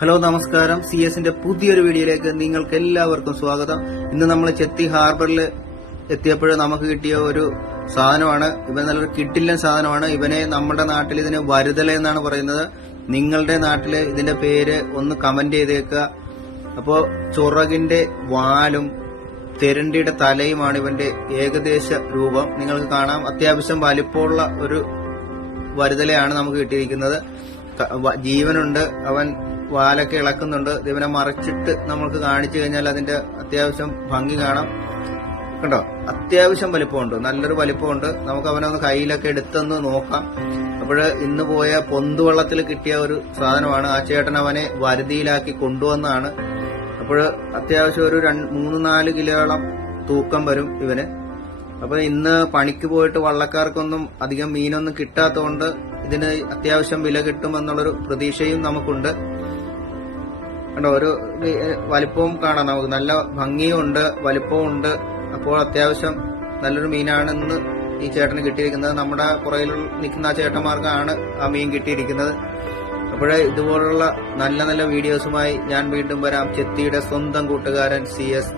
Hello നമസ്കാരം. CS-ന്റെ പുതിയൊരു വീഡിയോയിലേക്ക് നിങ്ങൾക്ക് എല്ലാവർക്കും സ്വാഗതം. ഇന്ന് നമ്മൾ ചെത്തി ഹാർബറിൽ എത്തിയപ്പോൾ നമുക്ക് കിട്ടിയ ഒരു സാധനമാണ്. ഇവൻ നല്ലൊരു കിഡിലൻ സാധനമാണ്. ഇവനെ നമ്മുടെ നാട്ടിൽ ഇതിന് വരുതല എന്നാണ് പറയുന്നത്. നിങ്ങളുടെ നാട്ടില് ഇതിന്റെ പേര് ഒന്ന് കമന്റ് ചെയ്തേക്കുക. അപ്പോ ചൊറകിന്റെ വാലും തെരണ്ടിയുടെ തലയുമാണ് ഇവന്റെ ഏകദേശ രൂപം. നിങ്ങൾക്ക് കാണാം. അത്യാവശ്യം വലിപ്പമുള്ള ഒരു വരുതലയാണ് നമുക്ക് കിട്ടിയിരിക്കുന്നത്. ജീവനുണ്ട്. അവൻ വാലൊക്കെ ഇളക്കുന്നുണ്ട്. ഇവനെ മറച്ചിട്ട് നമ്മൾക്ക് കാണിച്ചു കഴിഞ്ഞാൽ അതിന്റെ അത്യാവശ്യം ഭംഗി കാണാം. കണ്ടോ, അത്യാവശ്യം വലിപ്പമുണ്ട്, നല്ലൊരു വലിപ്പമുണ്ട്. നമുക്ക് അവനൊന്ന് കയ്യിലൊക്കെ എടുത്തൊന്ന് നോക്കാം. അപ്പോൾ ഇന്ന് പോയ പൊന്തുവള്ളത്തിൽ കിട്ടിയ ഒരു സാധനമാണ്. ആ ചേട്ടൻ അവനെ വരുതിയിലാക്കി കൊണ്ടുവന്നാണ്. അപ്പോൾ അത്യാവശ്യം ഒരു 3-4 കിലോളം തൂക്കം വരും ഇവന്. അപ്പൊ ഇന്ന് പണിക്ക് പോയിട്ട് വള്ളക്കാർക്കൊന്നും അധികം മീനൊന്നും കിട്ടാത്തതുകൊണ്ട് ഇതിന് അത്യാവശ്യം വില കിട്ടുമെന്നുള്ളൊരു പ്രതീക്ഷയും നമുക്കുണ്ട്. കണ്ടോ, ഒരു വലിപ്പവും കാണാം നമുക്ക്. നല്ല ഭംഗിയും ഉണ്ട്, വലിപ്പവും ഉണ്ട്. അപ്പോൾ അത്യാവശ്യം നല്ലൊരു മീനാണെന്ന് ഈ ചേട്ടന് കിട്ടിയിരിക്കുന്നത്. നമ്മുടെ പുറകിൽ നിൽക്കുന്ന ആ ചേട്ടന്മാർക്കാണ് ആ മീൻ കിട്ടിയിരിക്കുന്നത്. അപ്പോൾ ഇതുപോലുള്ള നല്ല നല്ല വീഡിയോസുമായി ഞാൻ വീണ്ടും വരാം. ചെത്തിയുടെ സ്വന്തം കൂട്ടുകാരൻ CS.